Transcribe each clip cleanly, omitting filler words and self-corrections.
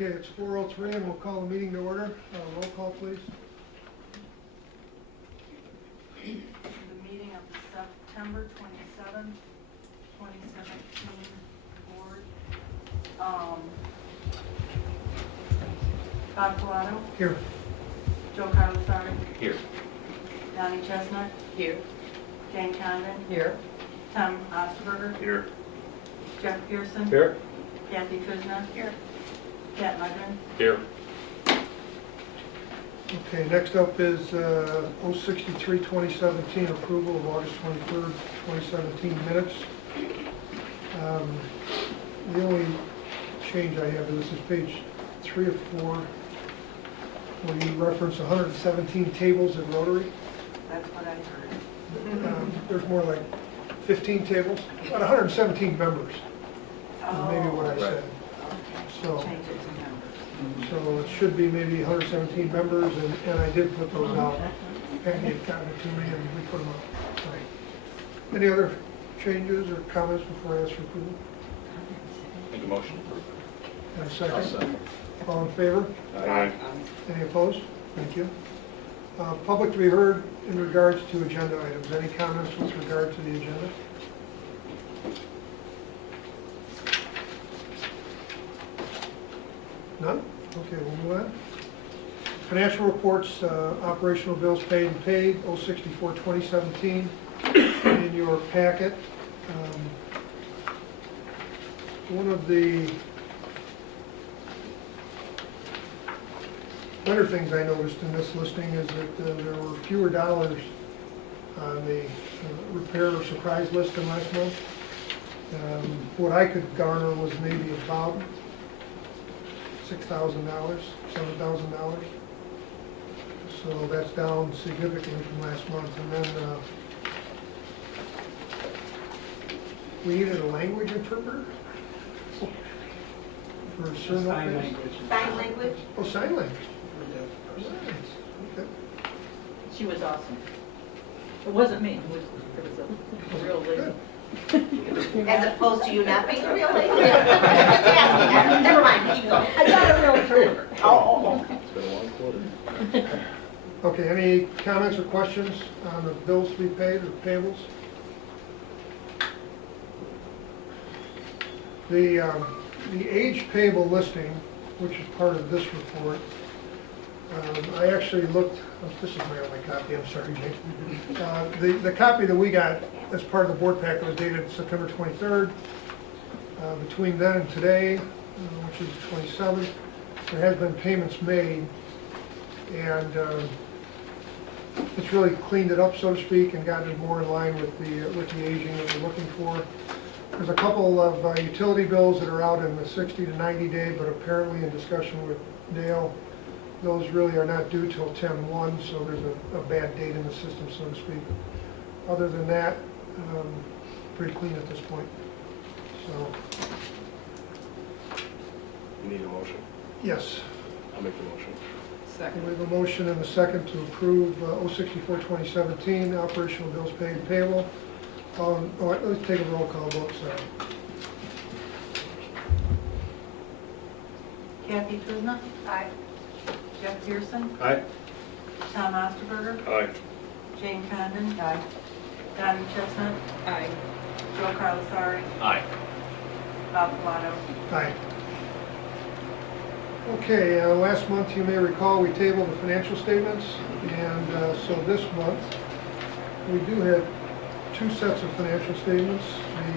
Okay, it's 4:03 and we'll call the meeting to order. Roll call, please. The meeting of the September 27th, 2017 board. Bob Pilato, Here. Joe Carlosari, Here. Donnie Chestnut, Here. Jane Condon, Here. Tom Osterberger, Here. Jeff Pearson, Here. Kathy Kuzna, here. Pat Mudman, Here. Okay, next up is 063-2017, approval of August 23rd, 2017 minutes. The only change I have, this is page 3 of 4, where you reference 117 tables in Rotary. that's what I heard. There's more like 15 tables, but 117 members, is maybe what I said. So, Change it to members. so it should be maybe 117 members, and I did put those out. Patty had gotten it to me, and we put them out tonight. Any other changes or comments before I ask for approval? Make a motion. And a second? All in favor? Aye. Any opposed? Thank you. Public to be heard in regards to agenda items. Any comments with regard to the agenda? None? Okay, we'll move on. Financial reports, operational bills paid and paid, 064-2017 in your packet. One of the better things I noticed in this listing is that there were fewer dollars on the repair or surprise list than last month. What I could garner was maybe about $6,000, $7,000. So that's down significantly from last month. And then we needed a language interpreter for certain Sign things. language. Sign language? Oh, sign language. Nice. Okay. She was awesome. It wasn't me, it was a real lady. As opposed to you not being a real lady? Just asking that. Never mind, keep going. I got a real interpreter. Oh. It's been a long quarter. Okay, any comments or questions on the bills to be paid or payables? The age payable listing, which is part of this report, I actually looked, this is my only copy, I'm sorry, Jake. The copy that we got as part of the board packet was dated September 23rd. Between then and today, which is the 27th, there has been payments made, and it's really cleaned it up, so to speak, and gotten it more in line with the aging that we're looking for. There's a couple of utility bills that are out in the 60 to 90 day, but apparently in discussion with Dale, those really are not due till 10/1, so there's a bad date in the system, so to speak. Other than that, pretty clean at this point. So, You need a motion? yes. I'll make the motion. We Second. have a motion and a second to approve 064-2017, operational bills paid and payable. Let's take a roll call vote, sorry. Kathy Kuzna, Aye. Jeff Pearson, Aye. Tom Osterberger, Aye. Jane Condon, Donnie Chestnut, Aye. Joe Carlosari, Aye. Bob Pilato. Aye. Okay, last month, you may recall, we tabled the financial statements, and so this month, we do have two sets of financial statements,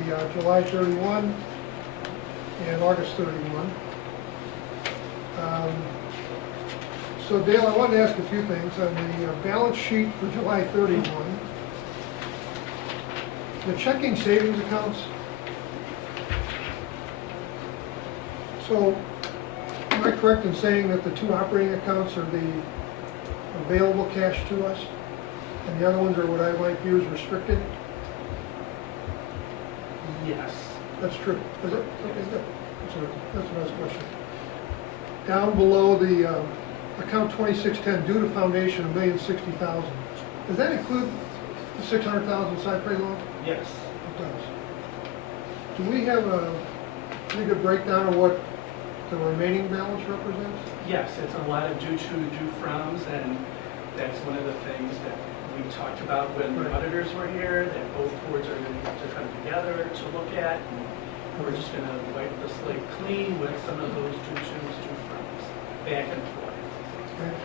the July 31 and August 31. So Dale, I wanted to ask a few things. On the balance sheet for July 31, the checking savings accounts, so am I correct in saying that the two operating accounts are the available cash to us, and the other ones are what I might view as restricted? Yes. That's true, is it? Okay, good. That's a nice question. Down below the account 2610, due to foundation, $1,060,000. Does that include the $600,000 Cypre loan? Yes. It does. Do we have a pretty good breakdown of what the remaining balance represents? Yes, it's a lot of due to, due froms, and that's one of the things that we talked about when the Right. auditors were here, that both boards are going to have to come together to look at. And we're just going to wipe the slate clean with some of those due tos, due froms, back and forth. Okay.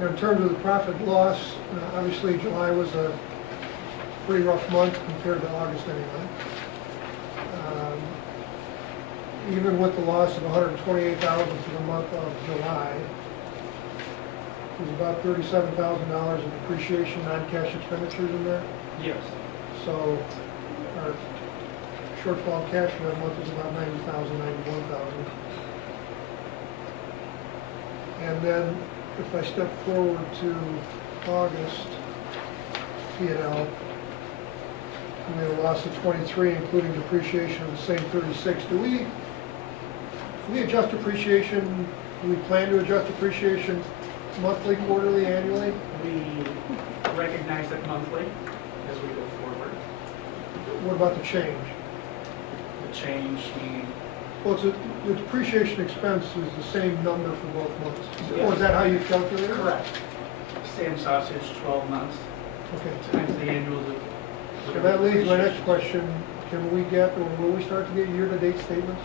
In terms of the profit loss, obviously July was a pretty rough month compared to August anyway. Even with the loss of $128,000 for the month of July, there's about $37,000 in depreciation, non-cash expenditures in there. Yes. So our shortfall cash for that month is about $90,000, $91,000. And then if I step forward to August, P&L, we had a loss of 23, including depreciation of the same 36. Do we adjust depreciation, do we plan to adjust depreciation monthly, quarterly, annually? We recognize it monthly as we go forward. What about the change? The change, Well, the depreciation expense is the same number for both months. Yes. Or is that how you calculate it? correct. Same sausage, 12 months, Okay. times the annual. So that leads to my next question. Can we get, or will we start to get year-to-date statements?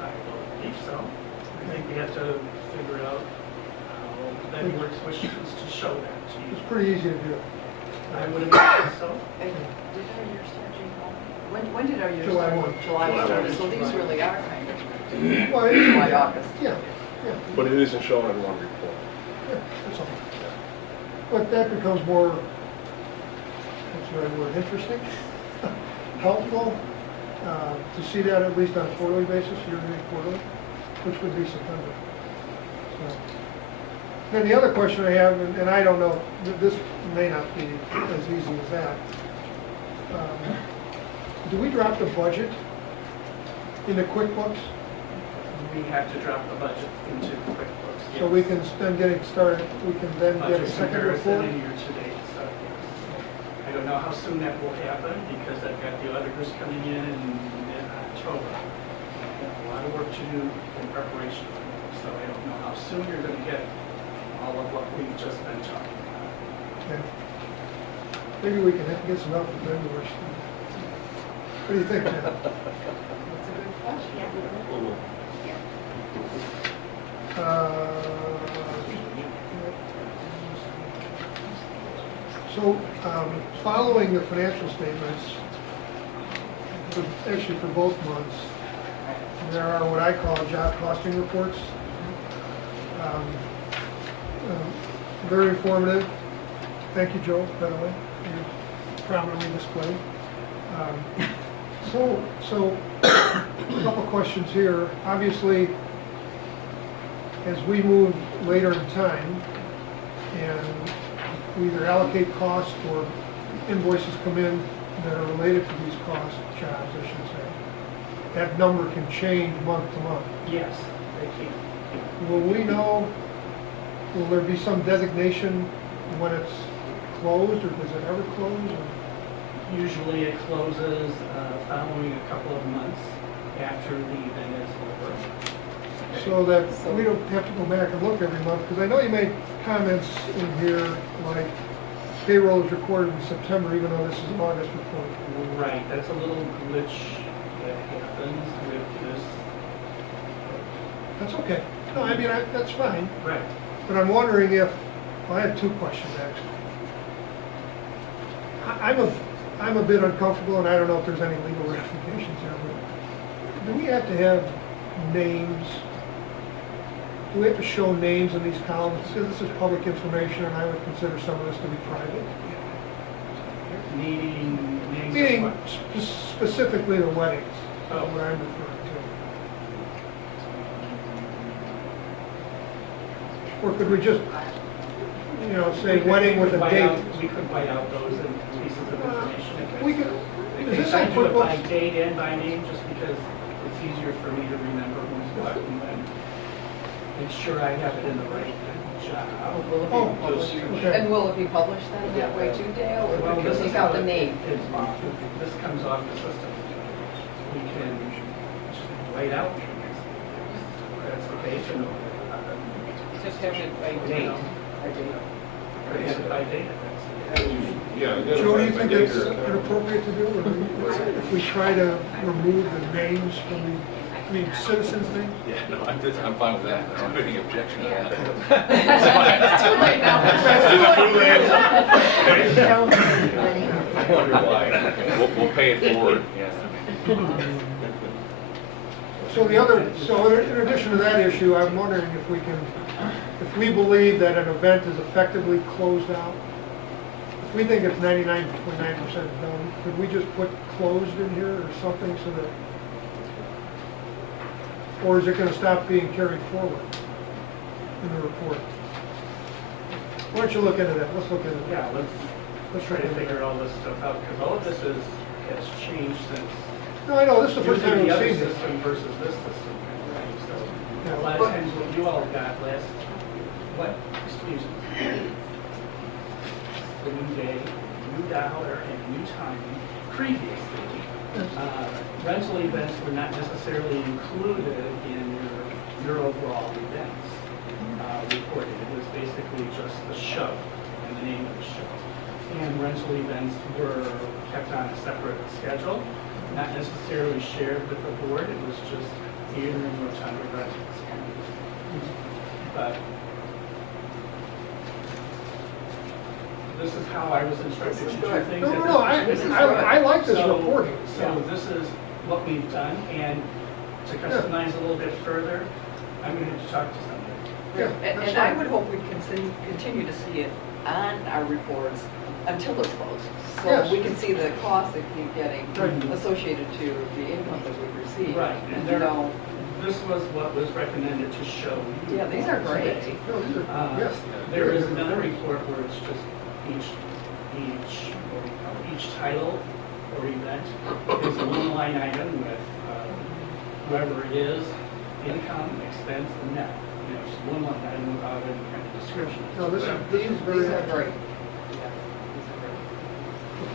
I believe so. I think we have to figure out how that works, which is to show that to you. It's pretty easy to do. I would imagine so. Did our year start, June? When did our year July start? 1. July July 1 started, 1. so these really are kind of Well, it is- July, August. Yeah, yeah. But it isn't shown in one report. Yeah, that's all. But that becomes more, what's the right word, interesting, helpful, to see that at least on a quarterly basis, year-to-date quarterly, which would be September. So. Then the other question I have, and I don't know, this may not be as easy as that. Do we drop the budget into QuickBooks? We have to drop the budget into QuickBooks. So we can then get it started, we can then get a Budget second comparison report? and year-to-date stuff, yes. I don't know how soon that will happen, because I've got the auditors coming in mid-October. A lot of work to do in preparation for them, so I don't know how soon you're gonna get all of what we've just been talking about. Okay. Maybe we can get some help from vendors. What do you think, Jen? That's a good question. So, following the financial statements, actually for both months, there are what I call job costing reports. Very informative. Thank you, Joe, by the way. You're prominently displayed. So, a couple questions here. Obviously, as we move later in time, and we either allocate costs or invoices come in that are related to these cost jobs, I should say, that number can change month to month. Yes, they can. Will we know, will there be some designation when it's closed, or does it ever close? Or? Usually it closes following a couple of months after the event is over. So that we don't have to go back and look every month, because I know you made comments in here like payroll is recorded in September, even though this is an August report. Right, that's a little glitch that happens with this. That's okay. No, I mean, that's fine, Right. but I'm wondering if, well, I have two questions actually. I'm a bit uncomfortable, and I don't know if there's any legal ramifications here, but do we have to have names? Do we have to show names in these columns? Because this is public information, and I would consider some of this to be private. Needing names of Meaning what? specifically the weddings, Oh. what I'm referring to. Or could we just, say wedding with a date? We could white out those pieces of information. We could, is this I on do it by QuickBooks? date and by name, just because it's easier for me to remember who's what, and then make sure I have it in the right job. Oh, Just- okay. And will it be published then that way too, Dale, or Well, we this can is take out how the name? This comes off the system. We can just lay it out. That's the base and Just have it by date. have it by date. Yeah. Joe, do you think it's inappropriate to do, or if we try to remove the names from the, I mean, citizens' names? Yeah, no, I'm fine with that. I don't have any objection to that. It's too late now. I wonder why. We'll pay it forward, yes. So the other, so in addition to that issue, I'm wondering if we can, if we believe that an event is effectively closed out, if we think it's 99.9% done, could we just put closed in here or something so that, or is it gonna stop being carried forward in the report? Why don't you look into that? Let's look into that. Yeah, let's try to figure all this stuff out, because all of this has changed since. No, I know, this is the first time using we've the other seen this. system versus this system, right? So, Yeah. a lot of times what you all got last, excuse me, the new day, new dollar, and new time previously. Rental events were not necessarily included in your overall events reported. It was basically just the show and the name of the show. And rental events were kept on a separate schedule, not necessarily shared with the board. It was just theater and rotunda rentals. But this is how I was instructed to do things. No, no, no, I like this So- reporting. So this is what we've done, and to customize a little bit further, I'm going to have to talk to somebody. Yeah, And that's and I fine. would hope we continue to see it on our reports until it's closed. Yes. So we can see the costs that keep getting Right. associated to the income that we've received. Right, and And there, you know, this was what was recommended to show you. yeah, these are great. today. No, these are- Yes. There is another report where it's just each title or event is one line item with whoever it is, income, expense, and net. You know, just one line item without any kind of description. No, this is very. These are great.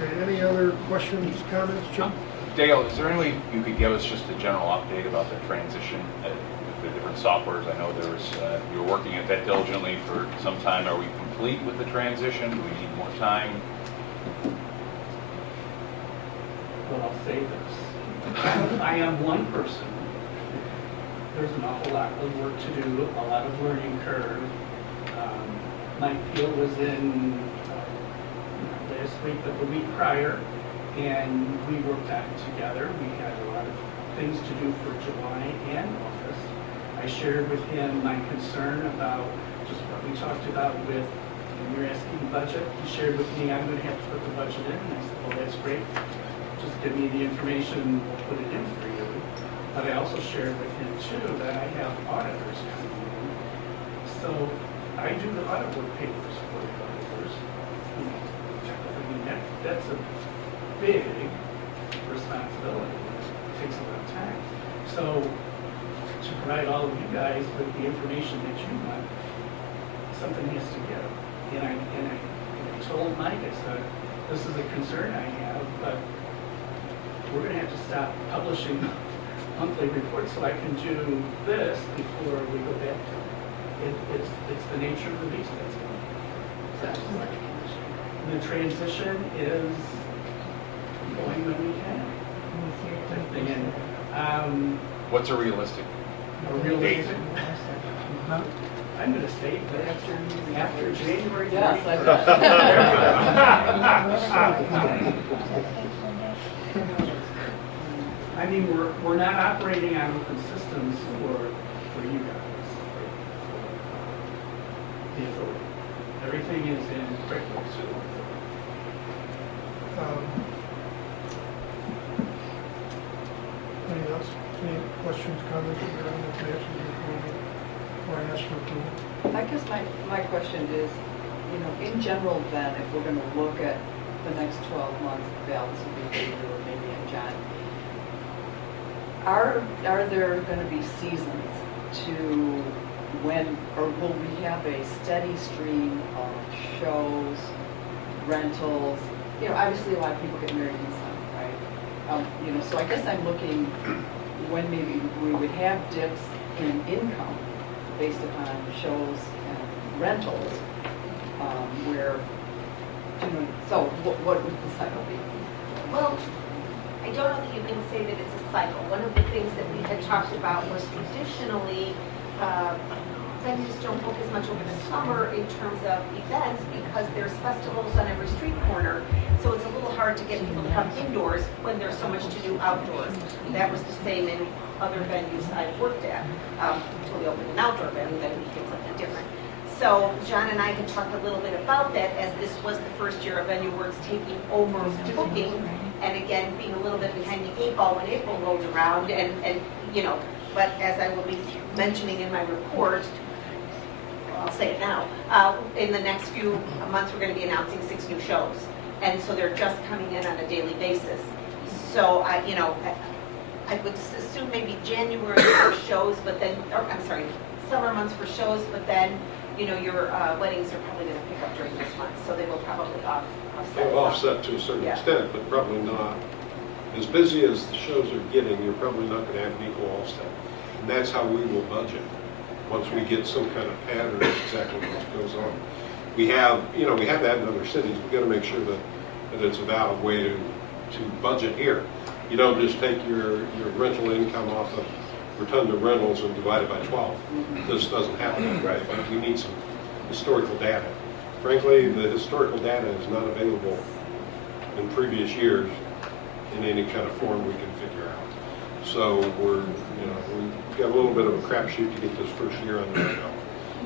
Okay, any other questions, comments, Jim? Dale, is there any way you could give us just a general update about the transition with the different softwares? I know there was, you were working at that diligently for some time. Are we complete with the transition? Do we need more time? Well, I'll say this. I am one person. There's an awful lot of work to do, a lot of learning curve. Mike Peel was in last week, but the week prior, and we worked on it together. We had a lot of things to do for July and August. I shared with him my concern about just what we talked about with, when you're asking budget. He shared with me, I'm going to have to put the budget in, and I said, well, that's great. Just give me the information, we'll put it in for you. But I also shared with him too that I have auditors coming in. So I do the audit work papers for the auditors. You know, I mean, that's a big responsibility. It takes a lot of time. So to provide all of you guys with the information that you want, something has to give. And I told Mike, I said, this is a concern I have, but we're going to have to stop publishing monthly reports so I can do this before we go back to it. It's the nature of the beast that's going on. The transition is going when we can. Type thing. And, What's a realistic? a realistic, I'm going to say that after January 31st. Yes, I mean, we're not operating on open systems for you guys. The authority. Everything is in QuickBooks. Anything else? Any questions, comments regarding the financial report or I ask for approval? I guess my question is, you know, in general then, if we're gonna look at the next 12 months, Val, this would be for you or maybe John, are there gonna be seasons to when, or will we have a steady stream of shows, rentals? You know, obviously a lot of people get married in summer, right? You know, so I guess I'm looking when maybe we would have dips in income based upon shows and rentals, where, you know, so what would the cycle be? Well, I don't know that you can say that it's a cycle. One of the things that we had talked about was traditionally, venues don't book as much over the summer in terms of events because there's festivals on every street corner. So it's a little hard to get people to come indoors when there's so much to do outdoors. That was the same in other venues I've worked at. Until we opened an outdoor venue, then we did something different. So John and I had talked a little bit about that as this was the first year of VenueWorks taking over booking, and again, being a little bit behind the eight ball when April rolled around, and you know, but as I will be mentioning in my report, I'll say it now, in the next few months, we're going to be announcing 6 new shows. And so they're just coming in on a daily basis. So I would assume maybe January for shows, but then, or I'm sorry, summer months for shows, but then, you know, your weddings are probably going to pick up during this month, so they will probably offset. They'll offset to a certain extent, but probably not. As busy as the shows are getting, you're probably not going to have an equal offset. And that's how we will budget, once we get some kind of pattern of exactly what goes on. We have, we have that in other cities. We've got to make sure that it's a valid way to budget here. You don't just take your rental income off of Rotunda Rentals and divide it by 12. This doesn't happen, right? We need some historical data. Frankly, the historical data is not available in previous years in any kind of form we can figure out. So we've got a little bit of a crapshoot to get this first year under our belt.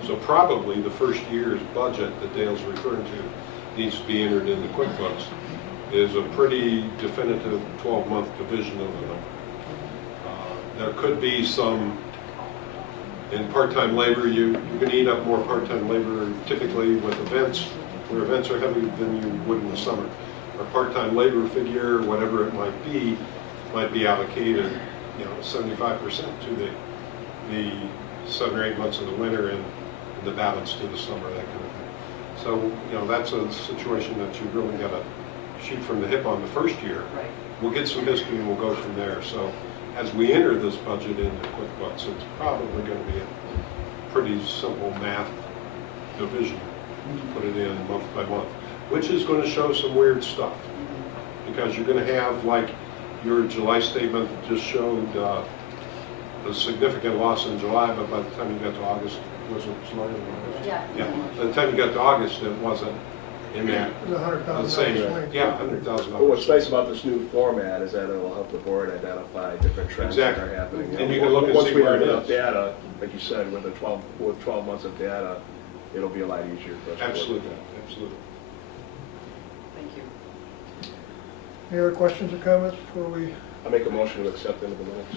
So probably the first year's budget that Dale's referring to needs to be entered into QuickBooks is a pretty definitive 12-month division of the number. There could be some, in part-time labor, you're going to eat up more part-time labor typically with events, where events are heavy than you would in the summer. Our part-time labor figure, whatever it might be allocated, 75% to the 7 or 8 months of the winter and the balance to the summer, that kind of thing. So, that's a situation that you really got to shoot from the hip on the first year. Right. We'll get some history and we'll go from there. So as we enter this budget into QuickBooks, it's probably going to be a pretty simple math division. Put it in month by month, which is going to show some weird stuff. Because you're going to have, like, your July statement just showed a significant loss in July, but by the time you got to August, was it July or August? Yeah. By the time you got to August, it wasn't in that. It was $100,000 Same, swing. yeah, $100,000. But what's nice about this new format is that it'll help the board identify different trends that Exactly. are happening. And you can look and Once see we where have it enough is. data, like you said, with 12 months of data, it'll be a lot easier for us to work with Absolutely, that. absolutely. Thank you. Any other questions or comments before we, I make a motion to accept into the minutes.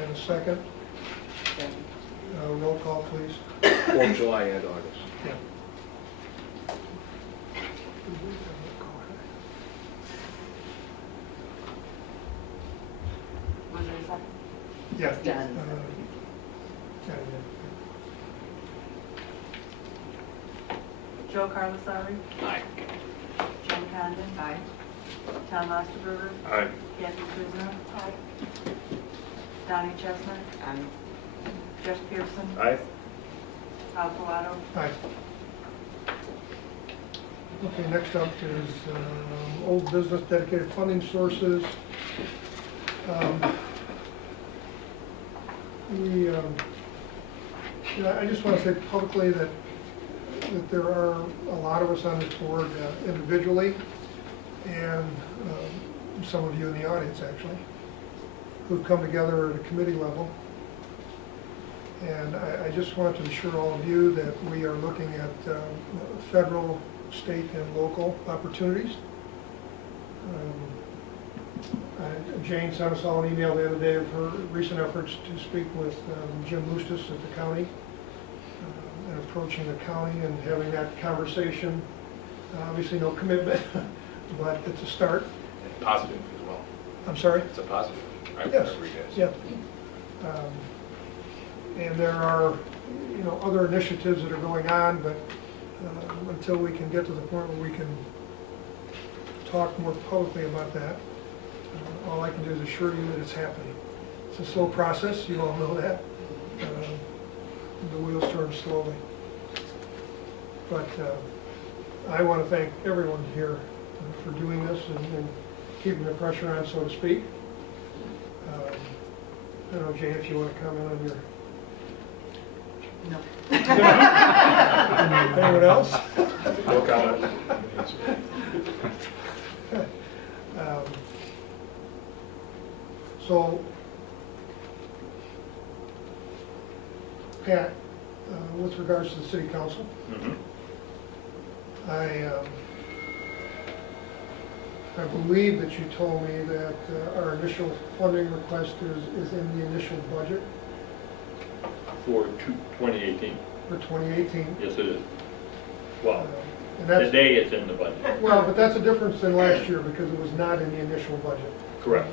and a second? Roll call, please. For July and August. Yeah. Was there a second? Yeah. Done. Yeah. Joe Carlosari, Aye. Jen Condon. Aye. Tom Osterberger, Aye. Kathy Kuzma. Aye. Donnie Chestnut. Aye. Jeff Pearson. Aye. Al Palato. Aye. Okay, next up is old business dedicated funding sources. I just want to say publicly that there are a lot of us on this board individually, and some of you in the audience actually, who've come together at a committee level. And I just want to assure all of you that we are looking at federal, state, and local opportunities. Jane sent us all an email the other day of her recent efforts to speak with Jim Mustis at the county, and approaching the county and having that conversation. Obviously no commitment, but it's a start. And positive as well. I'm sorry? It's a positive. I Yes, agree, guys. yeah. And there are you know, other initiatives that are going on, but until we can get to the point where we can talk more publicly about that, all I can do is assure you that it's happening. It's a slow process, you all know that. The wheels turn slowly. But I want to thank everyone here for doing this and keeping the pressure on, so to speak. I don't know, Jane, if you want to comment on your... No. Anyone else? No comment. So, Pat, with regards to the city council, Mhm. I believe that you told me that our initial funding request is in the initial budget For 2018, for 2018. yes it is. Well, And that's, today it's in the budget, well, but that's a difference than last year because it was not in the initial budget. correct.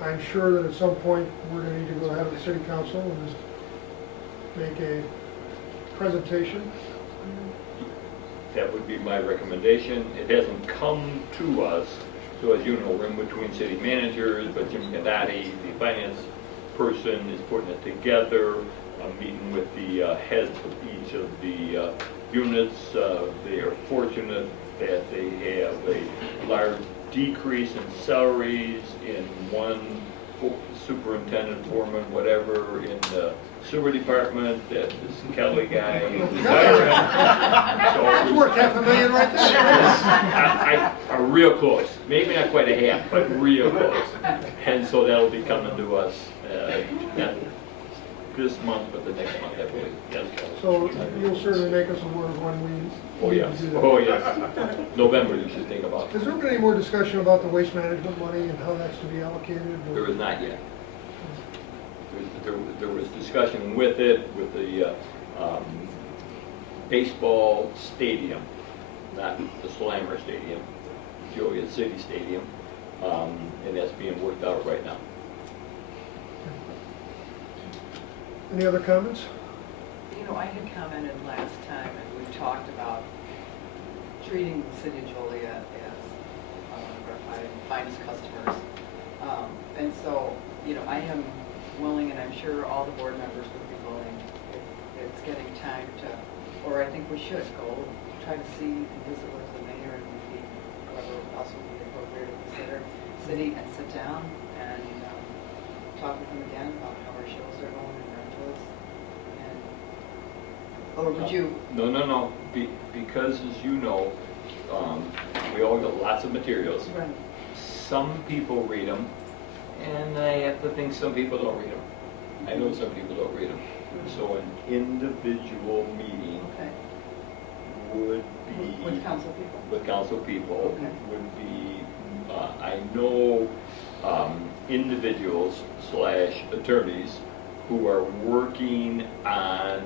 I'm sure that at some point, we're going to need to go ahead of the city council and just make a presentation. That would be my recommendation. It hasn't come to us, so as you know, we're in between city managers, but Jim Gandati, the finance person, is putting it together. I'm meeting with the heads of each of the units. They are fortunate that they have a large decrease in salaries in one superintendent, foreman, whatever, in the sewer department, that this Kelly guy. That's worth $500,000 right there. Are real close, maybe not quite a half, but real close. And so that'll be coming to us, not this month, but the next month, I believe. Yes. So you'll certainly make us aware of when we Oh, need yes, to do that. oh, yes. November, you should think about. Has there been any more discussion about the waste management money and how that's to be allocated? There is not yet. There was discussion with it, with the baseball stadium, not the Slammer Stadium, Joliet City Stadium, and that's being worked out right now. Any other comments? You know, I had commented last time, and we've talked about treating the city of Joliet as one of our finest customers. And so, you know, I am willing, and I'm sure all the board members would be willing, if it's getting time to, or I think we should go, try to see and visit with the mayor and maybe whoever else would be appropriate to consider, city, and sit down and talk with them again about how our shows are going and rentals. And, or would you? No. Because as you know, we all get lots of materials. Right. Some people read them, and I have to think some people don't read them. I know some people don't read them. So an individual meeting Okay. would be... With council people? With council people Okay. would be, I know individuals / attorneys who are working on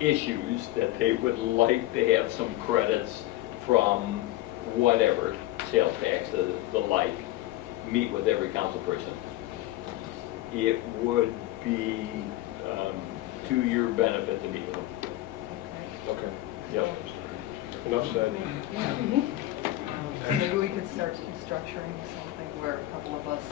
issues that they would like to have some credits from whatever, sales tax, the like, meet with every council person. It would be to your benefit to meet with them. Okay. Yep. Enough said. Maybe we could start structuring something where a couple of us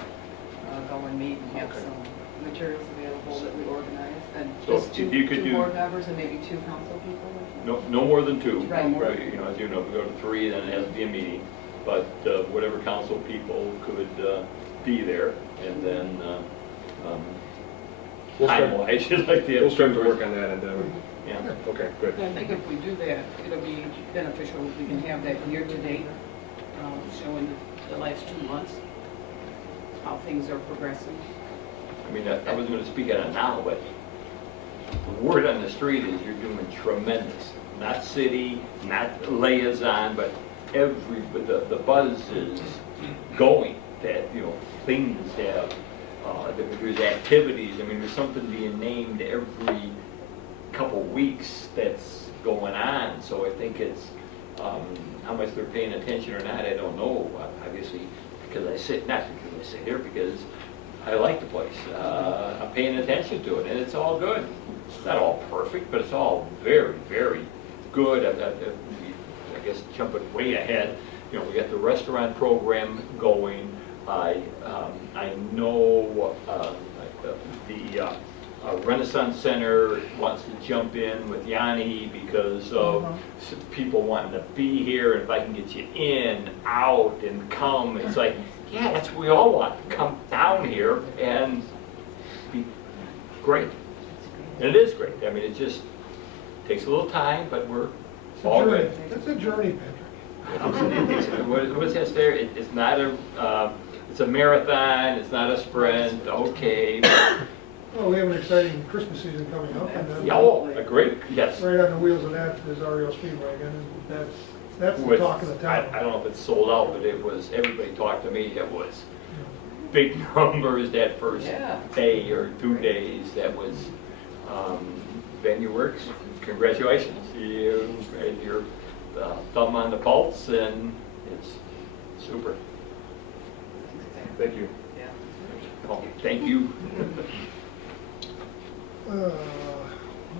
go and meet and have Okay. some materials available that we organize, and So just if you could two do- board members and maybe 2 council people. No more than 2. Right. You know, as you know, if we go to 3, then it has to be a meeting. But whatever council people could be there, and then We'll start- time-wise, you'd like to have We'll start to 2 work on that endeavor. Yeah. Okay, good. I think if we do that, it'll be beneficial if we can have that year-to-date, showing the last 2 months, how things are progressing. I mean, I wasn't going to speak on it now, but the word on the street is you're doing tremendous. Not city, not liaison, but the buzz is going, that, you know, things have, there's activities. I mean, there's something being named every couple weeks that's going on. So I think it's, how much they're paying attention or not, I don't know. Obviously, the because I sit, not because I sit here, because I like the place. I'm paying attention to it, and it's all good. It's not all perfect, but it's all very, very good. I guess jumping way ahead, you know, we got the restaurant program going. I know the Renaissance Center wants to jump in with Yanni because of people wanting to be here, and if I can get you in, out, and come, it's like, yeah, that's what we all want. Come down here and be great. And it is great. I mean, it just takes a little time, but we're all good. It's a journey, Patrick. What's that there? It's not a, it's a marathon, it's not a sprint, okay. Well, we have an exciting Christmas season coming up, and then Oh, a great, yes. right on the wheels of that is REO Speedwagon, and that's the talk of the town. I don't know if it's sold out, but it was, everybody talked to me, it was big numbers that first day or 2 days. That was, venue works, congratulations. You had your thumb on the pulse, and it's super. Thank you. Oh, thank you. Where are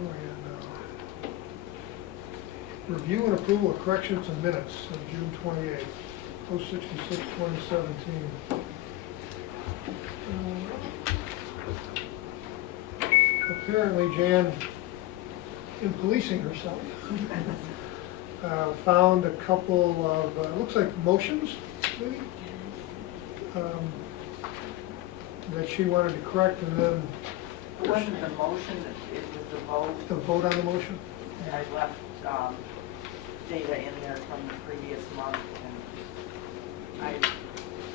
we at now? Review and approval of corrections and minutes of June 28th, 066, 2017. Apparently Jan, in policing herself, found a couple of, looks like motions, maybe, that she wanted to correct, and then It wasn't the motion, it was the vote. the vote on the motion. I left data in there from the previous month, and I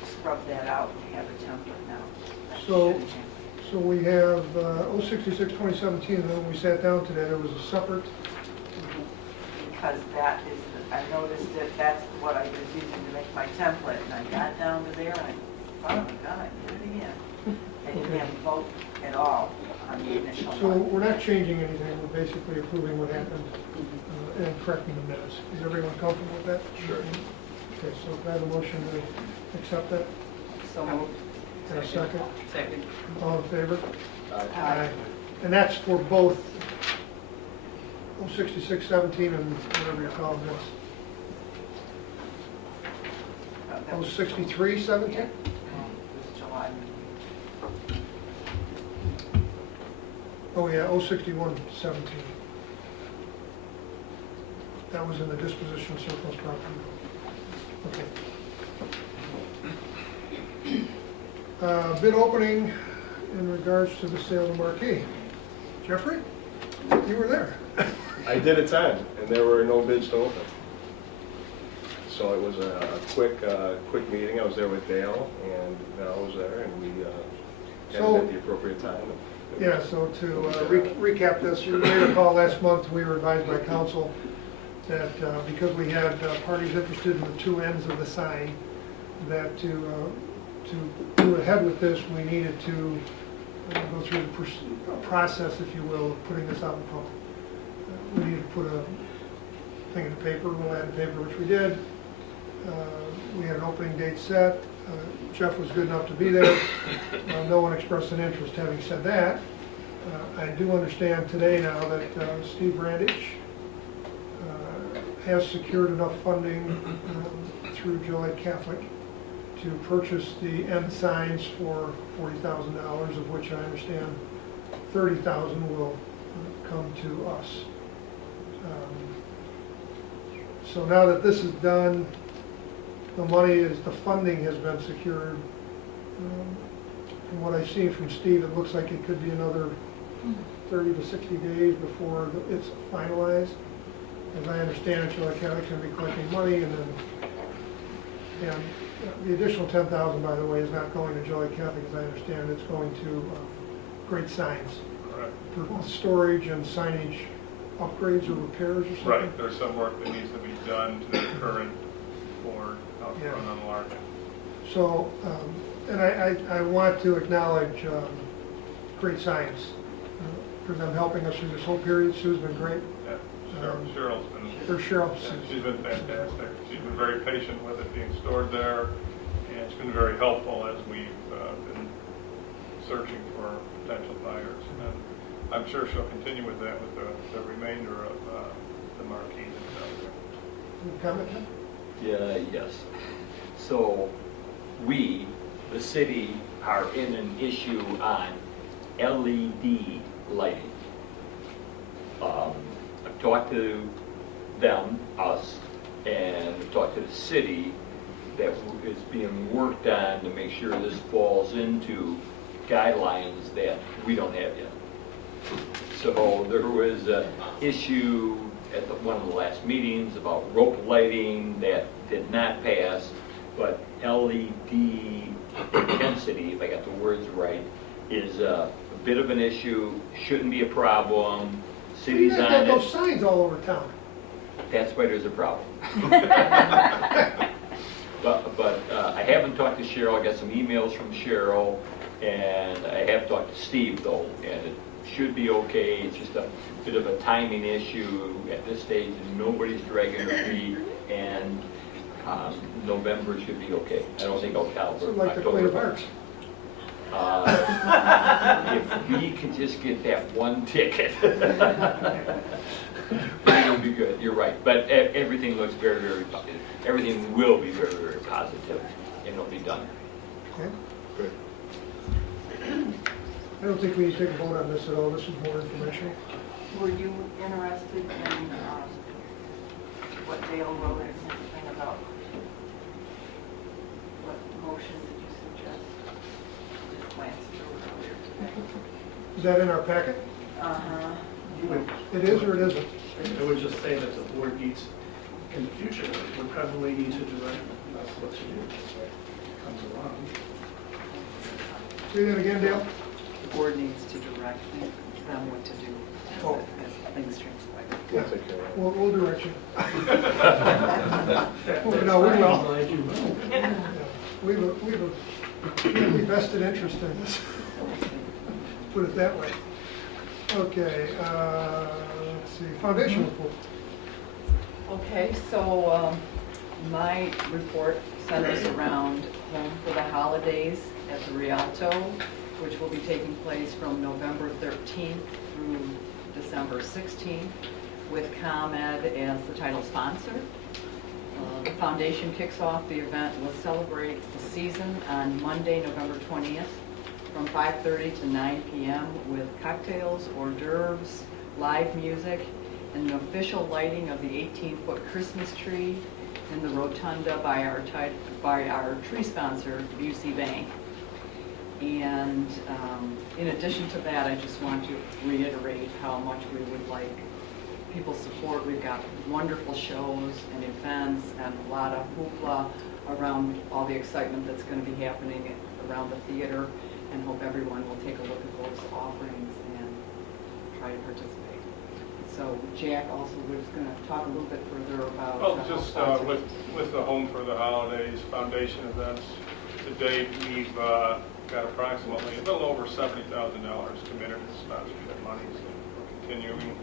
scrubbed that out and have a template now. That So- shouldn't have- So we have 066, 2017, and then when we sat down today, there was a separate, Because that is, I noticed that that's what I was using to make my template, and I got down to there, and I, son of a gun, I did it again. I didn't have a vote at all on the initial so one. we're not changing anything, we're basically approving what happened and correcting the minutes. Is everyone comfortable with that? Sure. Okay, so can I have a motion to accept that? So moved. And a second? Second. All in favor? Aye. And that's for both 066, 17, and whatever you call them, That was 063, 17? It was July. Oh, yeah, 061, 17. That was in the disposition surplus property. Okay. Bid opening in regards to the sale of the marquee. Jeffrey, you were there. I did attend, and there were no bids to open. So it was a quick meeting. I was there with Dale, and Val was there, and we had it at the appropriate time. Yeah, so to recap this, you may recall last month, we were advised by council that because we had parties interested in the two ends of the sign, that to move ahead with this, we needed to go through the process, if you will, of putting this out in the public. We needed to put a thing in the paper, we'll add the paper, which we did. We had an opening date set. Jeff was good enough to be there. No one expressed an interest. Having said that, I do understand today now that Steve Randich has secured enough funding through Joliet Catholic to purchase the end signs for $40,000, of which I understand $30,000 will come to us. So now that this is done, the funding has been secured. From what I've seen from Steve, it looks like it could be another 30 to 60 days before it's finalized. As I understand it, Joliet Catholic's going to be collecting money, and the additional $10,000, by the way, is not going to Joliet Catholic, as I understand. It's going to Great Signs for storage and signage upgrades or repairs or something. Right, there's some work that needs to be done to the current board out front on the large. So, and I want to acknowledge Great Signs for them helping us through this whole period. Sue's been great. Yeah, Cheryl's been, Cheryl. she's been fantastic. She's been very patient with it being stored there, and she's been very helpful as we've been searching for potential buyers. And I'm sure she'll continue with that with the remainder of the marquee that's out there. Any comment, Tim? Yeah, yes. So we, the city, are in an issue on LED lighting. I've talked to them, us, and I've talked to the city that is being worked on to make sure this falls into guidelines that we don't have yet. So there was an issue at one of the last meetings about rope lighting that did not pass, but LED intensity, if I got the words right, is a bit of an issue, shouldn't be a problem. City's You got on those it. signs all over town. That's why there's a problem. But I haven't talked to Cheryl. I got some emails from Cheryl, and I have talked to Steve though, and it should be okay. It's just a bit of a timing issue at this stage, and nobody's dragging their feet, and November should be okay. I don't think October. Sort of like the Queen of Hearts. If we could just get that one ticket, it would be good. You're right. But everything looks very, very positive. Everything will be very, very positive, and it'll be done. Okay. Good. I don't think we need to take a vote on this at all. This is more informational. Were you interested in what Dale wrote or something about? What motion did you suggest? Just glanced through it earlier today. Is that in our packet? Uh-huh. It is or it isn't? I would just say that the board needs, in the future, would probably need to direct us what to do if it comes along. Say that again, Dale? The board needs to direct them what to do Oh. as things transpire. Yeah. Take care of it. We'll direct you. No, we will. Glad you will. Yeah. We have a really vested interest in this. Put it that way. Okay, let's see, foundation report. Okay, so my report centers around Home for the Holidays at the Rialto, which will be taking place from November 13th through December 16th, with ComEd as the title sponsor. The foundation kicks off the event. We'll celebrate the season on Monday, November 20th, from 5:30 to 9 p.m. with cocktails, hors d'oeuvres, live music, and the official lighting of the 18-foot Christmas tree in the rotunda by our tree sponsor, WC Bank. And in addition to that, I just want to reiterate how much we would like people's support. We've got wonderful shows and events and a lot of hoopla around all the excitement that's going to be happening around the theater, and hope everyone will take a look at those offerings and try to participate. So Jack also was going to talk a little bit further about. Well, just with the Home for the Holidays Foundation events, to date, we've got approximately a little over $70,000 committed to sponsorship monies, and we're continuing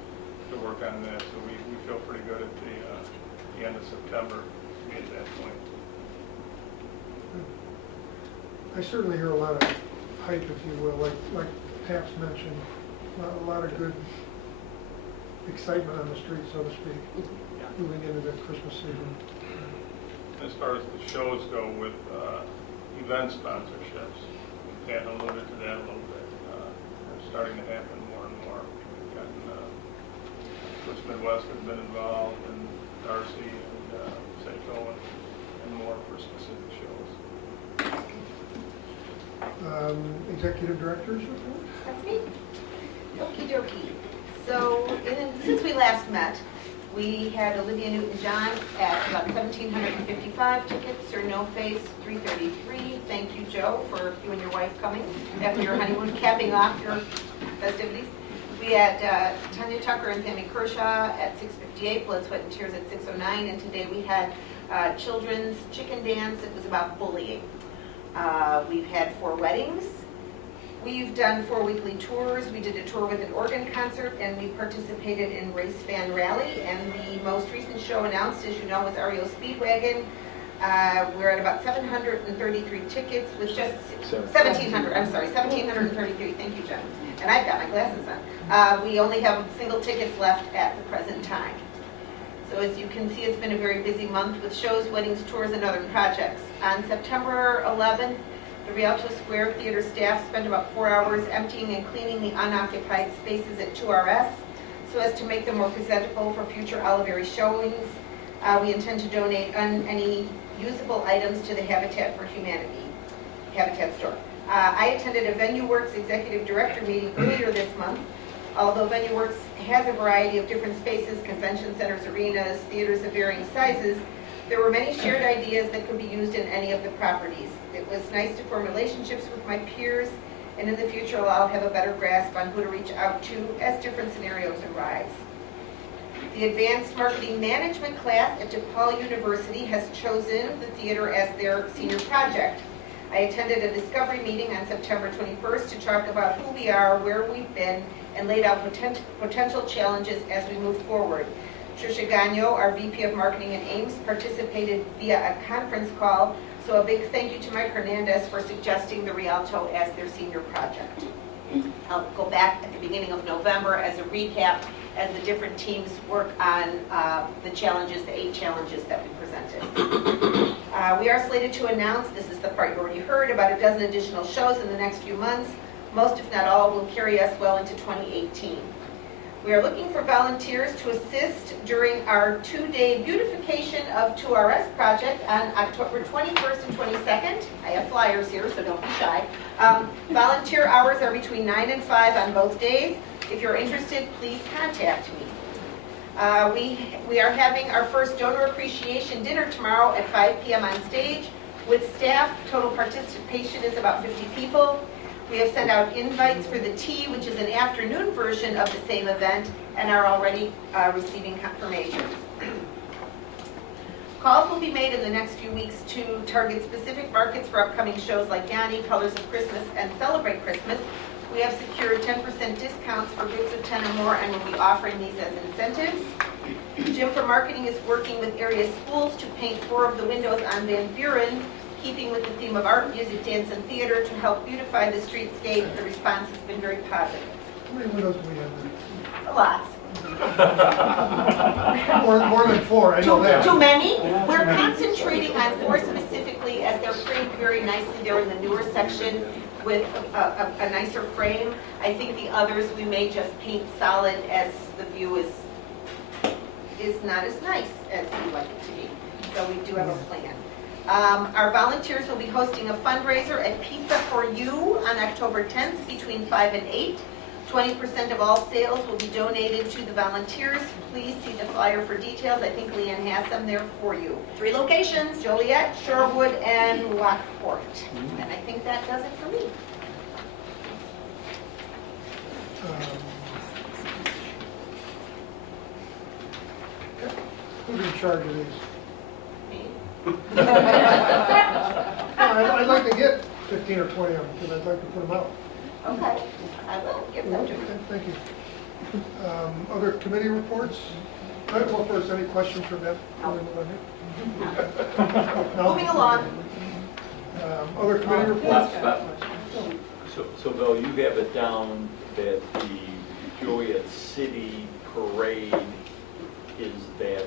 to work on that, so we feel pretty good at the end of September to be at that point. I certainly hear a lot of hype, if you will, like Pap's mentioned, a lot of good excitement on the street, so to speak, moving into the Christmas season. As far as the shows go with event sponsorships, Pat alluded to that a little bit. They're starting to happen more and more. We've gotten Swiss Midwest has been involved, and Darcy and Seiko and more for specific shows. Executive directors report? That's me. Okie dokie. So, since we last met, we had Olivia Newton-John at about 1,755 tickets, or no face, 333. Thank you, Joe, for you and your wife coming after your honeymoon, capping off your festivities. We had Tanya Tucker and Tammy Kershaw at 658, Blood, Sweat, and Tears at 609, and today we had children's chicken dance. It was about bullying. We've had 4 weddings. We've done 4 weekly tours. We did a tour with an organ concert, and we participated in Race Fan Rally. And the most recent show announced, as you know, was REO Speedwagon. We're at about 733 tickets with just 1,700, I'm sorry, 1,733, thank you, Jen. And I've got my glasses on. We only have single tickets left at the present time. So as you can see, it's been a very busy month with shows, weddings, tours, and other projects. On September 11th, the Rialto Square Theater staff spent about 4 hours emptying and cleaning the unoccupied spaces at 2RS so as to make them more presentable for future Oliveri showings. We intend to donate any usable items to the Habitat for Humanity Habitat store. I attended a VenueWorks Executive Director meeting earlier this month. Although VenueWorks has a variety of different spaces, convention centers, arenas, theaters of varying sizes, there were many shared ideas that could be used in any of the properties. It was nice to form relationships with my peers, and in the future I'll have a better grasp on who to reach out to as different scenarios arise. The Advanced Marketing Management class at DePaul University has chosen the theater as their senior project. I attended a discovery meeting on September 21st to talk about who we are, where we've been, and laid out potential challenges as we move forward. Tricia Gagno, our VP of Marketing and Ames, participated via a conference call, so a big thank you to Mike Hernandez for suggesting the Rialto as their senior project. I'll go back at the beginning of November as a recap as the different teams work on the challenges, the 8 challenges that we presented. We are slated to announce, this is the part you already heard, about a dozen additional shows in the next few months. Most, if not all, will carry us well into 2018. We are looking for volunteers to assist during our 2-day beautification of 2RS project on October 21st and 22nd. I have flyers here, so don't be shy. Volunteer hours are between 9 and 5 on both days. If you're interested, please contact me. We are having our first donor appreciation dinner tomorrow at 5 p.m. on stage with staff. Total participation is about 50 people. We have sent out invites for the tea, which is an afternoon version of the same event, and are already receiving confirmations. Calls will be made in the next few weeks to target specific markets for upcoming shows like Yanni, Colors of Christmas, and Celebrate Christmas. We have secured 10% discounts for groups of 10 or more and will be offering these as incentives. Jim for Marketing is working with area schools to paint 4 of the windows on Van Buren, keeping with the theme of art, music, dance, and theater to help beautify the streetscape. The response has been very positive. How many windows do we have A lot. there? More than 4, I know that. Too many? We're concentrating on 4 specifically as they're framed very nicely. They're in the newer section with a nicer frame. I think the others we may just paint solid as the view is not as nice as we like it to be. So we do have a plan. Our volunteers will be hosting a fundraiser at Pizza for You on October 10th between 5 and 8. 20% of all sales will be donated to the volunteers. Please see the flyer for details. I think Leanne has them there for you. 3 locations, Joliet, Shorewood, and Lockport. And I think that does it for me. Who's in charge of these? Me. I'd like to get 15 or 20 of them, because I'd like to put them out. Okay, I will give them to Okay, you. thank you. Other committee reports? Well, first, any questions from that? No. Moving along. Other committee reports? So Bill, you have it down that the Joliet City Parade is that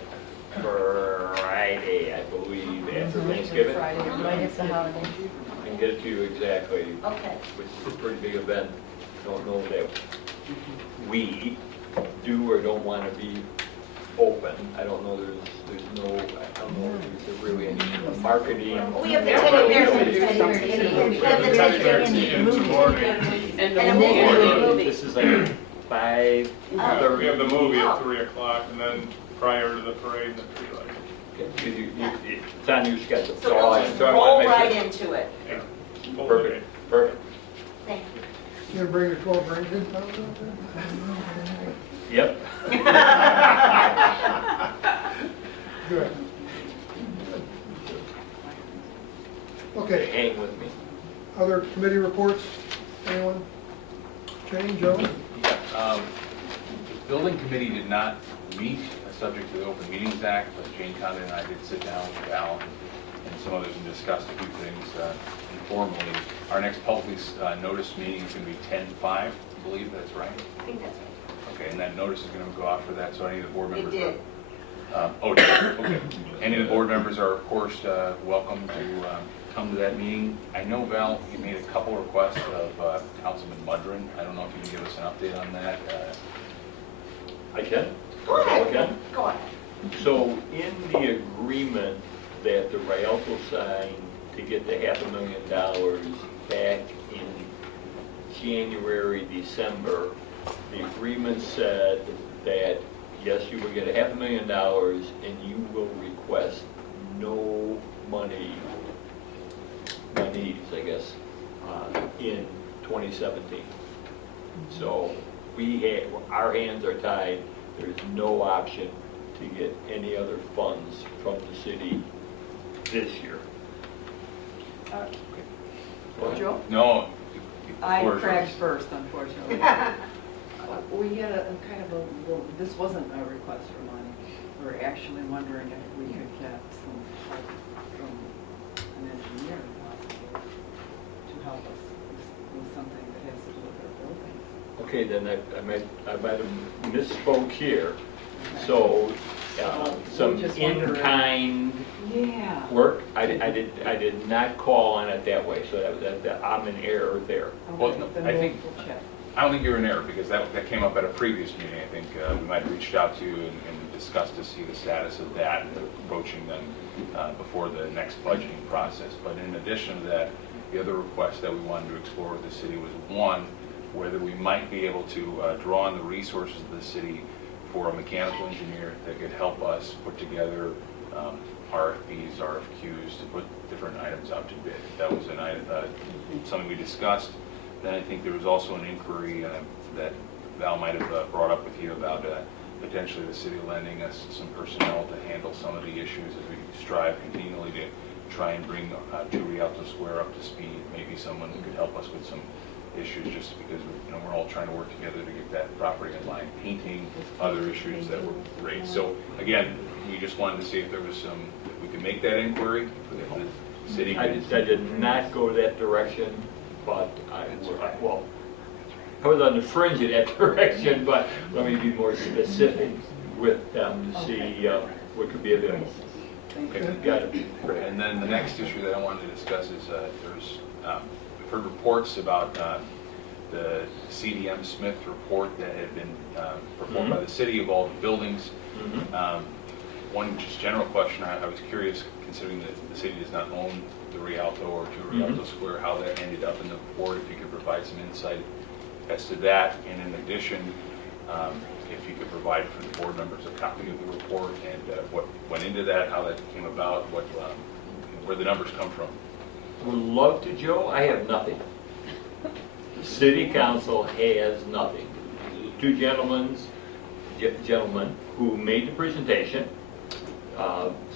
Friday, I believe, after Thanksgiving? Right at the holiday. I can get it to you exactly, Okay. which is a pretty big event. Don't know that we do or don't want to be open. I don't know, there's no, I don't know if there's really any marketing. We have the teddy bear. We have the teddy bear. And And a movie. This is like 5:30. We have the movie at 3 o'clock, and then prior to the parade and the tree lighting. It's on your schedule. So we'll just roll right into it. Yeah. Full Perfect, day. perfect. Thank You gonna bring your 12 grandkids out Yep. there? Good. Okay, Hang with me. other committee reports? Anyone? Jane, Joe? Yeah, the building committee did not meet, subject to the Open Meetings Act, but Jane Condon and I did sit down with Al and and some others, and discussed a few things informally. Our next publicly noticed meeting is going to be 10/5, I believe that's right. I think that's right. Okay, and that notice is going to go out for that, so any of the board members. It did. Oh, okay. Any of the board members are, of course, welcome to come to that meeting. I know, Val, you made a couple requests of Councilman Mudrin. I don't know if you can give us an update on that. I can? Go ahead. Okay. Go ahead. So in the agreement that the Rialto signed to get the $500,000 back in January, December, the agreement said that, yes, you will get $500,000 and you will request no monies, I guess, in 2017. So our hands are tied. There's no option to get any other funds from the city this year. Joe? No. I Floor is cracked yours. first, unfortunately. We had a kind of a little, this wasn't a request for money. We were actually wondering if we could get some help from an engineer possibly to help us with something that has to do with our buildings. Okay, then I might have misspoke here. So, some Just wondering. in-kind Yeah. work, I did not call on it that way, so I'm in error there. Well, Okay, then I think- we'll check. I don't think you're in error, because that came up at a previous meeting. I think we might have reached out to you and discussed to see the status of that, and approaching them before the next budgeting process. But in addition to that, the other request that we wanted to explore with the city was, one, whether we might be able to draw on the resources of the city for a mechanical engineer that could help us put together RFPs, RFQs, to put different items out to bid. That was an item, something we discussed. Then I think there was also an inquiry that Val might have brought up with you about potentially the city lending us some personnel to handle some of the issues as we strive continually to try and bring 2 Rialto Square up to speed. Maybe someone who could help us with some issues, just because we're all trying to work together to get that property in line. Painting, other issues that were raised. So again, we just wanted to see if there was some, if we could make that inquiry, if the city I could. did not go that direction, but I was on the fringe of that direction, but let me be more specific with them to see what could be available. Okay, Got it. great. And then the next issue that I wanted to discuss is we've heard reports about the CDM Smith report that had been performed by the city of all the buildings. One just general question, I was curious, considering that the city does not own the Rialto or 2 Rialto Square, how that ended up in the report, if you could provide some insight as to that. And in addition, if you could provide for the board members a copy of the report and what went into that, how that came about, where the numbers come from. Would love to, Joe. I have nothing. City council has nothing. Two gentlemen who made the presentation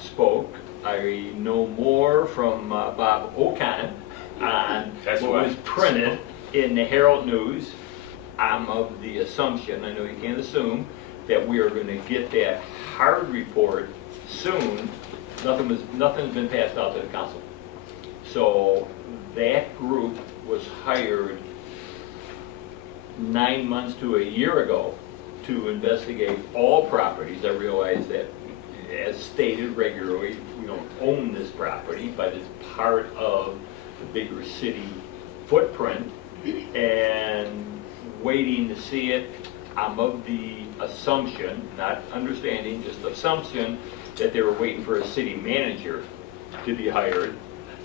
spoke. I know more from Bob O'Connor on That's what why. was printed in the Herald News. I'm of the assumption, I know you can't assume, that we are going to get that hard report soon. Nothing's been passed out to the council. So that group was hired 9 months to a year ago to investigate all properties. I realize that, as stated regularly, we don't own this property, but it's part of the bigger city footprint, and waiting to see it. I'm of the assumption, not understanding, just assumption, that they were waiting for a city manager to be hired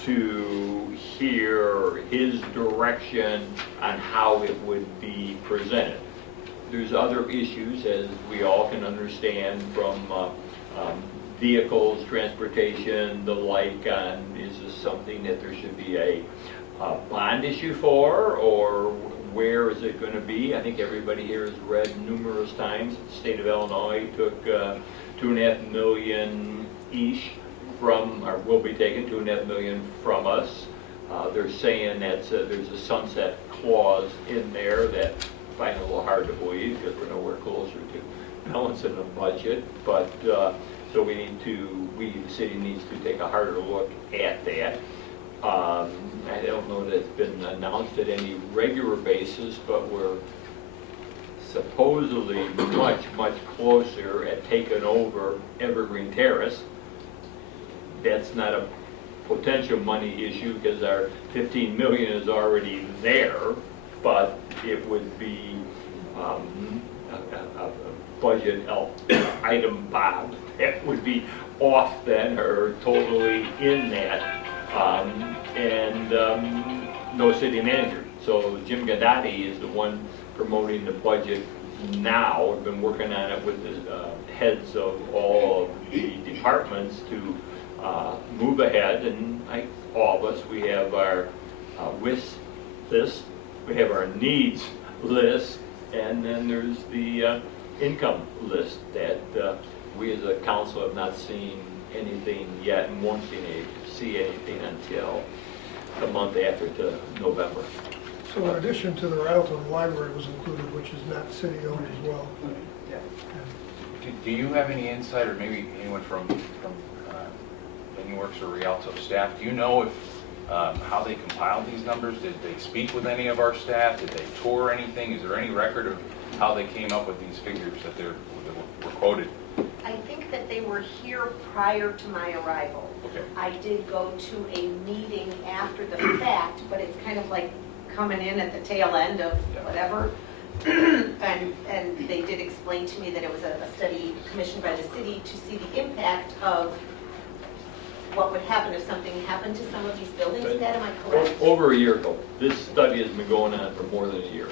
to hear his direction on how it would be presented. There's other issues, as we all can understand, from vehicles, transportation, the like, on is this something that there should be a bond issue for, or where is it going to be? I think everybody here has read numerous times the state of Illinois took $2.5 million each from, or will be taking $2.5 million from us. They're saying that there's a sunset clause in there that I find a little hard to believe, because we're nowhere closer to balancing the budget. But So we, the city needs to take a harder look at that. I don't know that it's been announced at any regular basis, but we're supposedly much closer at taking over Evergreen Terrace. That's not a potential money issue because our 15 million is already there, but it would be a budget item, Bob, that would be off then or totally in that. No city manager. So Jim Gadati is the one promoting the budget now. We've been working on it with the heads of all of the departments to move ahead, and like all of us, we have our wish list, we have our needs list, and then there's the income list that we as a council have not seen anything yet and won't see anything until the month after to November. So in addition to the Rialto, the library was included, which is not city-owned as well. Do you have any insight, or maybe anyone from Works or Rialto staff, do you know if how they compiled these numbers? Did they speak with any of our staff? Did they tour anything? Is there any record of how they came up with these figures that were quoted? I think that they were here prior to my arrival. Okay. I did go to a meeting after the fact, but it's kind of like coming in at the tail end of whatever. and they did explain to me that it was a study commissioned by the city to see the impact of what would happen if something happened to some of these buildings. But That, am I correct? Over a year ago. This study has been going on for more than a year.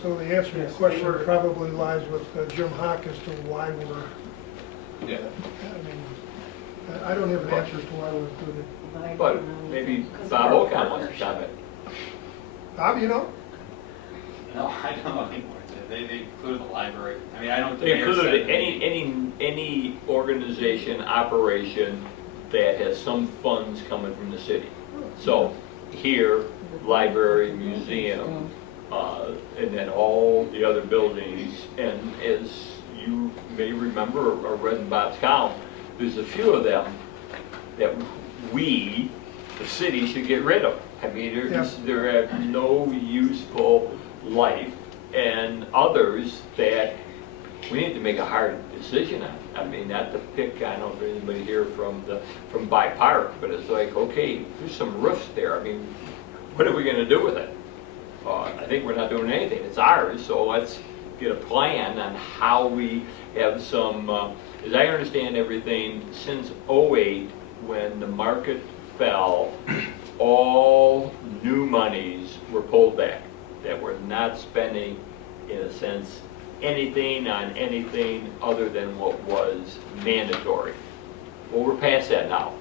So the answer to your question probably lies with Jim Hawk as to why Yeah. I mean, I don't have an answer as to why we're included. But maybe Bob Okan wants to comment. Bob, you know? No, I don't know anymore. They included the library. I mean, I don't. They included any organization, operation that has some funds coming from the city. So here, library, museum, and then all the other buildings. And as you may remember or read in Bob's column, there's a few of them that we, the city, should get rid of. I mean, they're have no useful life, and others that we need to make a hard decision on. I mean, not to pick, I don't know if anybody here from By Park, but it's like, okay, there's some roofs there. I mean, what are we going to do with it? I think we're not doing anything. It's ours, so let's get a plan on how we have some, as I understand everything, since '08, when the market fell, all new monies were pulled back, that we're not spending, in a sense, anything on anything other than what was mandatory. Well, we're past that now,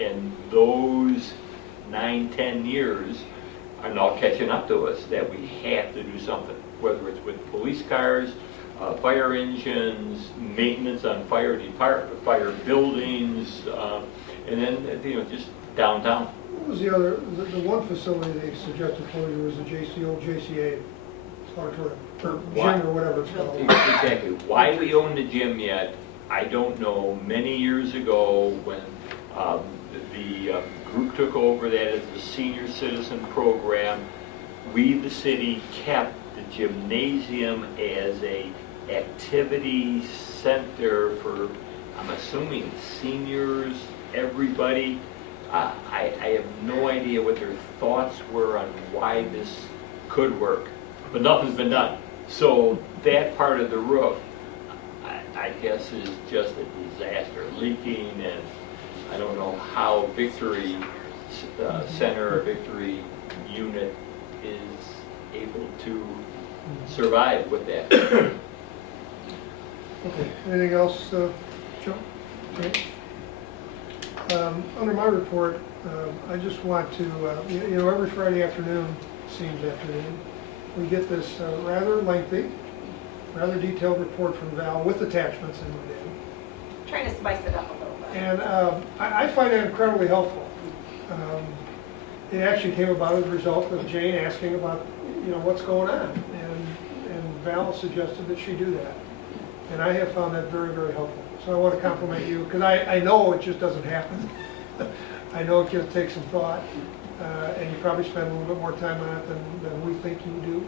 and those 9-10 years are now catching up to us that we have to do something, whether it's with police cars, fire engines, maintenance on fire buildings, and then just downtown. What was the other, the one facility they suggested for you was the JCA auditorium, or gym or whatever it's called. Exactly. Why we own the gym yet, I don't know. Many years ago, when the group took over that as the senior citizen program, we, the city, kept the gymnasium as a activity center for, I'm assuming, seniors, everybody. I have no idea what their thoughts were on why this could work, but nothing's been done. So that part of the roof, I guess, is just a disaster, leaking, and I don't know how Victory Center or Victory Unit is able to survive with that. Okay, anything else, Joe? Okay. Under my report, I just want to, every Friday afternoon, seems afternoon, we get this rather lengthy, rather detailed report from Val with attachments in it. Trying to spice it up a little bit. And I find that incredibly helpful. It actually came about as a result of Jane asking about, what's going on. And Val suggested that she do that. And I have found that very, very helpful. So I want to compliment you, because I know it just doesn't happen. I know it just takes some thought, and you probably spend a little bit more time on it than we think you do,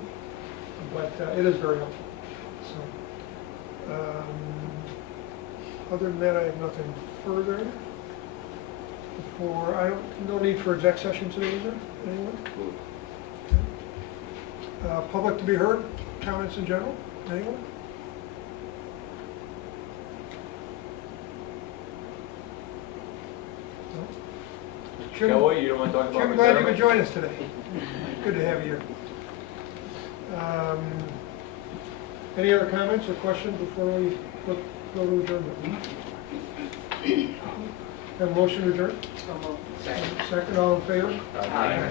but it is very helpful. So, other than that, I have nothing further. No need for exec session today, is there? Anyone? Public to be heard, comments in general, anyone? Jim, Kelly, you don't want to talk about Jim, glad you could retirement? join us today. Good to have you here. Any other comments or questions before we go to adjournment? Have a motion to adjourn? Second, all in favor? Aye.